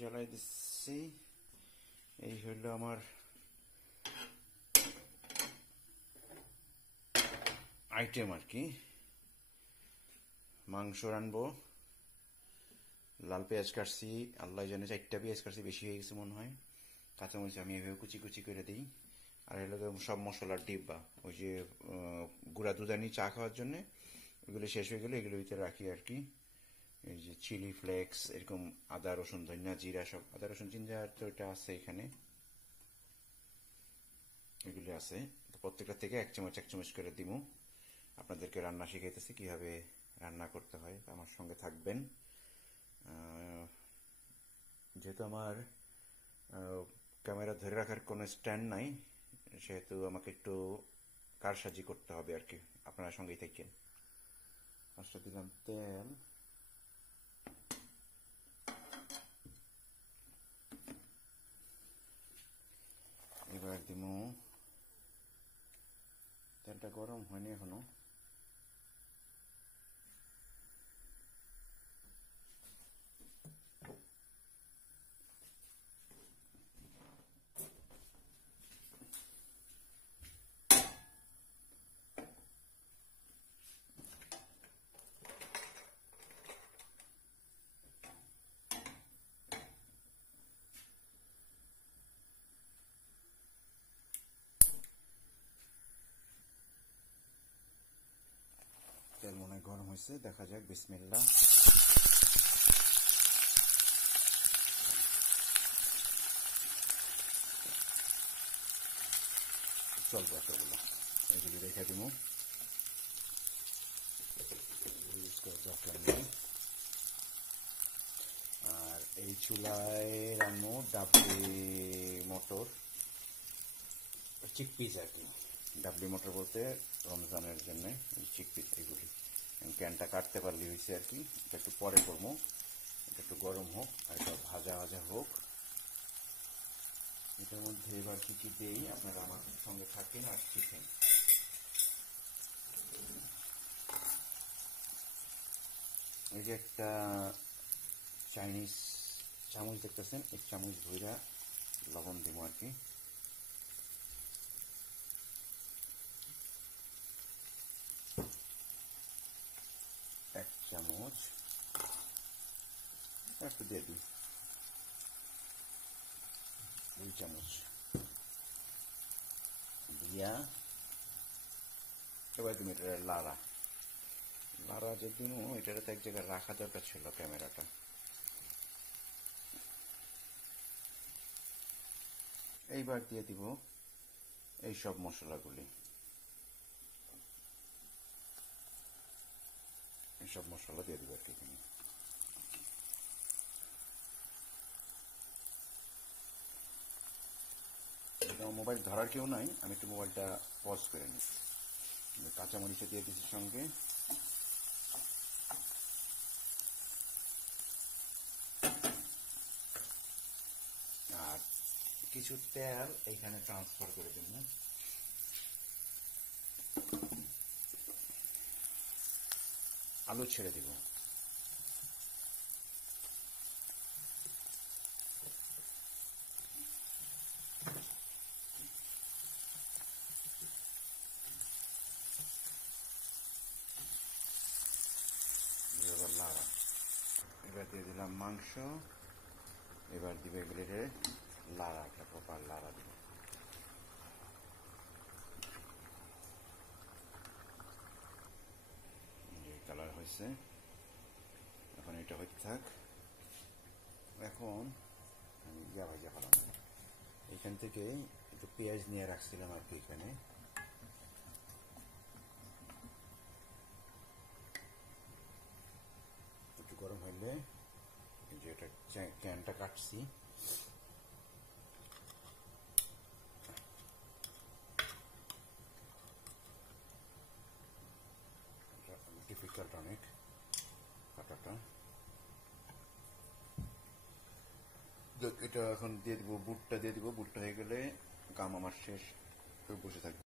জ্বালাই দিচ্ছি। এই হলো আমার আইটেম আর কি। মাংস রানবো, লাল পেঁয়াজ কাটছি, আল্লাহ জানে 4টা পেঁয়াজ কাটছি, বেশি হয়ে গেছে মনে হয়। কাঁচামরিচ আমি এভাবে কুচি কুচি করে দিই। আর হলো সব মশলার ডিব্বা, ওই যে গুঁড়া দুধ আনি চা খাওয়ার জন্য, ওইগুলো শেষ হয়ে গেলে এগুলোর ভিতরে রাখি আর কি। এই যে চিলি ফ্লেক্স, এরকম আদা রসুন ধনিয়া জিরা, সব আদা রসুন জিঞ্জার তো এটা আছে এখানে, এগুলি আছে। প্রত্যেকটা থেকে 1 চামচ 1 চামচ করে দিব। আপনাদেরকে রান্না শিখাইতেছি কিভাবে রান্না করতে হয়, আমার সঙ্গে থাকবেন। যেহেতু আমার ক্যামেরা ধরে রাখার কোনো স্ট্যান্ড নাই, সেহেতু আমাকে একটু কারসাজি করতে হবে আর কি, আপনারা সঙ্গেই থাকেন। ফার্স্টে দিলাম তেল, এবার দিব, তেলটা গরম হয়নি এখনো। তেল মনে হয় গরম হয়েছে, দেখা যাক। বিসমিল্লাহ। চলবে এতগুলো, এগুলি রেখে দিব। আর এই চুলায় রান্নো ডাবলি মটর, চিকপিস আর কি। ডাবলি মটর বলতে রমজানের জন্য চিকপিস এগুলি। ক্যানটা কাটতে পারলে হয়েছে আর কি। এটা একটু পরে করবো, এটা একটু গরম হোক আর এটা ভাজা ভাজা হোক। এটার মধ্যে এবার কি কি দেই, আপনারা আমার সঙ্গে থাকেন আর শিখেন। এই যে একটা চাইনিজ চামচ দেখতেছেন, এক চামচ ধইরা লবণ দিব আর কি। এক চামচ একটু দিয়ে দিই, 2 চামচ দিয়া এবার তুমি এটা লাড়া লাড়া যে দিন, এটার তো এক জায়গায় রাখা দরকার ছিল ক্যামেরাটা। এইবার দিয়ে দিব এই সব মশলাগুলি, এইসব মশলা দিয়ে দিব আর কি। মোবাইল ধরার কেউ নাই, আমি একটু মোবাইলটা পজ করে নিই। কাঁচামরিচে দিয়ে দিচ্ছি সঙ্গে, আর কিছু তেল এইখানে ট্রান্সফার করে দেব। আলু ছেড়ে দিব। লাড়া, এবার দিয়ে দিলাম মাংস, এবার দিবে এগুলিরে লাড়া, একটা প্রপার লাড়া দিব। কালার হয়েছে, এখন এটা হইতে থাক। এখন আমি ভাজা ফেলাম। এখান থেকে একটু পেঁয়াজ নিয়ে রাখছিলাম আর কি, এখানে একটু গরম হইলে যে এটা ক্যানটা কাটছি, ডিফিকাল্ট অনেক কাটাটা। এটা এখন দিয়ে দিব, বুটটা দিয়ে দিব। বুটটা হয়ে গেলে কাম আমার শেষ, বসে থাকবো।